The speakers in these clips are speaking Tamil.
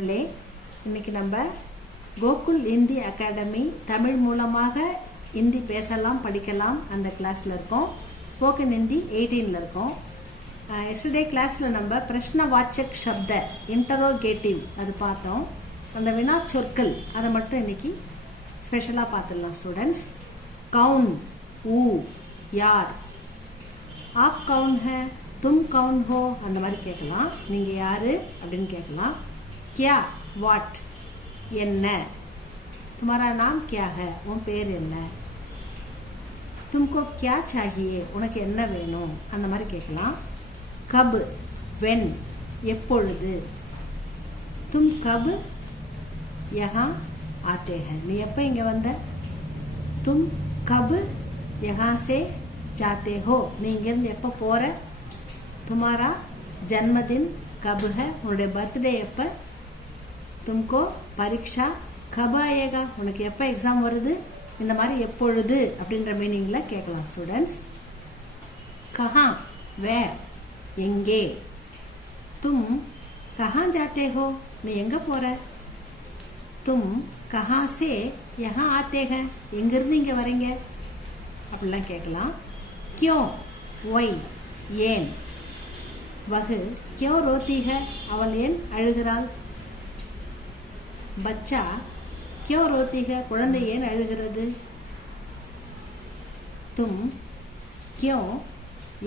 இன்னைக்கு நம்ம கோகுல் இந்தி அகாடமி தமிழ் மூலமாக இந்தி பேசலாம் படிக்கலாம் அந்த கிளாஸ்ல இருக்கோம். ஸ்போக்கன் ஹிந்தி 18ல இருக்கோம். எஸ்டர்டே கிளாஸ்ல நம்ம பிரஷ்னவாச்சக் சப்த இன்டரோகேட்டிவ் அது பார்த்தோம். அந்த வினா சொற்கள் அதை மட்டும் இன்னைக்கு ஸ்பெஷலா பார்த்துடலாம் ஸ்டூடெண்ட்ஸ். கவுன், ஊ, யார், ஆப் கவுன் ஹே, तुम कौन हो அந்த மாதிரி கேட்கலாம். நீங்க யாரு அப்படின்னு கேட்கலாம். क्या वाट என்ன, तुम्हारा नाम क्या है உன் பேர் என்ன, तुमको क्या चाहिए உனக்கு என்ன வேணும் அந்த மாதிரி கேட்கலாம். कब when எப்பொழுது, तुम कब यहाँ आते हैं நீ எப்ப இங்க வந்த, तुम कब यहाँ से जाते हो நீ இங்க இருந்து எப்ப போற, तुम्हारा जन्मदिन कब है उन्होंने बर्थडे எப்ப, तुमको परीक्षा कब आएगा உனக்கு எப்ப एग्जाम வருது இந்த மாதிரி எப்பொழுது அப்படின்ற மீனிங்ல கேட்கலாம் ஸ்டூடெண்ட்ஸ். कहाँ வேர் எங்கே, तुम कहाँ जाते हो நீ எங்க போற, तुम कहाँ से यहाँ आते हैं எங்கிருந்து இங்க வரீங்க அப்படிலாம் கேட்கலாம். क्यों ஒய் ஏன், वह क्यों रोती है அவள் ஏன் அழுகிறாள், बच्चा क्यों रोती है குழந்தை ஏன் அழுகிறது, तुम क्यों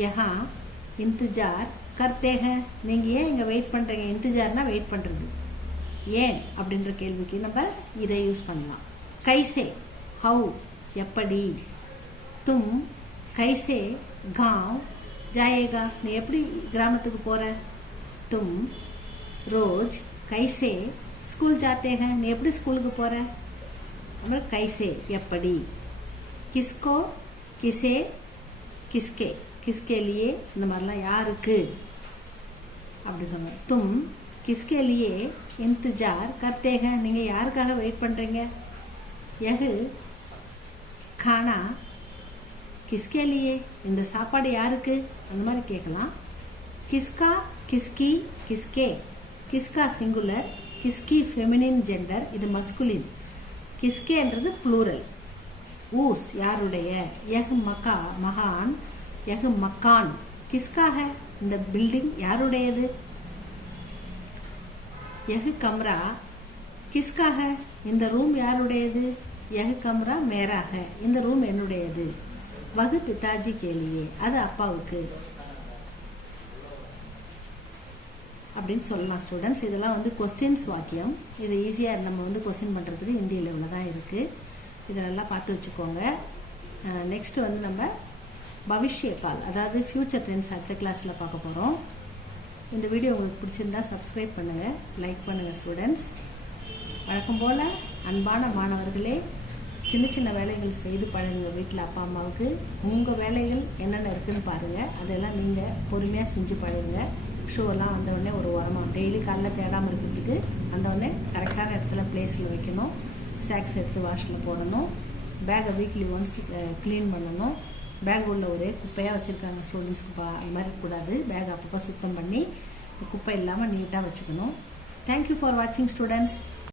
यहाँ इंतजार करते हैं நீங்க ஏன் இங்க வெயிட் பண்றீங்க, இன்தஜார்னா வெயிட் பண்றது, ஏன் அப்படின்ற கேள்விக்கு நம்ம இதை யூஸ் பண்ணலாம். कैसे ஹவு எப்படி, तुम कैसे गांव जाएगा நீ எப்படி கிராமத்துக்கு போற, तुम रोज कैसे स्कूल जाते हैं நீ எப்படி ஸ்கூலுக்கு போற, அப்புறம் कैसे எப்படி, किसको किसे किसके किसके लिए இந்த மாதிரிலாம் யாருக்கு அப்படி சொன்னோம். तुम किसके लिए इंतजार करते हैं நீங்க யாருக்காக வெயிட் பண்றீங்க, यह खाना किसके लिए இந்த சாப்பாடு யாருக்கு அந்த மாதிரி கேட்கலாம். किसका किसकी किसके, किसका सिंगुलर, किसकी फेमिनिन जेंडर இது மஸ்குலின், किसकेன்றது ப்ளூரல், ஊஸ் யாருடைய, यह मका மகான், यह मकान किसका है இந்த பில்டிங் யாருடையது, यह कमरा किसका है இந்த ரூம் யாருடையது, यह कमरा मेरा है இந்த ரூம் என்னுடையது, वह पिताजी के लिए அது அப்பாவுக்கு அப்படின்னு சொல்லலாம் ஸ்டூடெண்ட்ஸ். இதெல்லாம் வந்து கொஸ்டின்ஸ் வாக்கியம். இது ஈஸியாக நம்ம வந்து கொஸ்டின் பண்ணுறதுக்கு இந்தியில் இவ்வளோதான் இருக்குது. இதெல்லாம் பார்த்து வச்சுக்கோங்க. நெக்ஸ்ட் வந்து நம்ம பவிஷ்ய கால் அதாவது ஃபியூச்சர் டென்ஸ் அடுத்த கிளாஸில் பார்க்க போகிறோம். இந்த வீடியோ உங்களுக்கு பிடிச்சிருந்தா சப்ஸ்கிரைப் பண்ணுங்கள், லைக் பண்ணுங்கள் ஸ்டூடெண்ட்ஸ். வழக்கம் போல் அன்பான மாணவர்களே, சின்ன சின்ன வேலைகள் செய்து பழகுங்க வீட்டில் அப்பா அம்மாவுக்கு. உங்கள் வேலைகள் என்னென்ன இருக்குன்னு பாருங்கள், அதெல்லாம் நீங்கள் பொறுமையாக செஞ்சு பழகுங்க. ஷூவெல்லாம் வந்தவுடனே ஒரு உரமாக டெய்லி காலைல தேடாமல் இருக்கிறதுக்கு வந்தவுடனே கரெக்டான இடத்துல பிளேஸில் வைக்கணும். சாக்ஸ் எடுத்து வாஷில் போடணும். பேக்கை வீக்லி ஒன்ஸ் க்ளீன் பண்ணணும். பேக் உள்ள ஒரே குப்பையாக வச்சுருக்காங்க ஸ்டூடெண்ட்ஸ்க்கு அது மாதிரி இருக்கக்கூடாது. பேக் அப்பப்போ சுத்தம் பண்ணி குப்பை இல்லாமல் நீட்டாக வச்சுக்கணும். தேங்க்யூ ஃபார் வாட்சிங் ஸ்டூடெண்ட்ஸ்.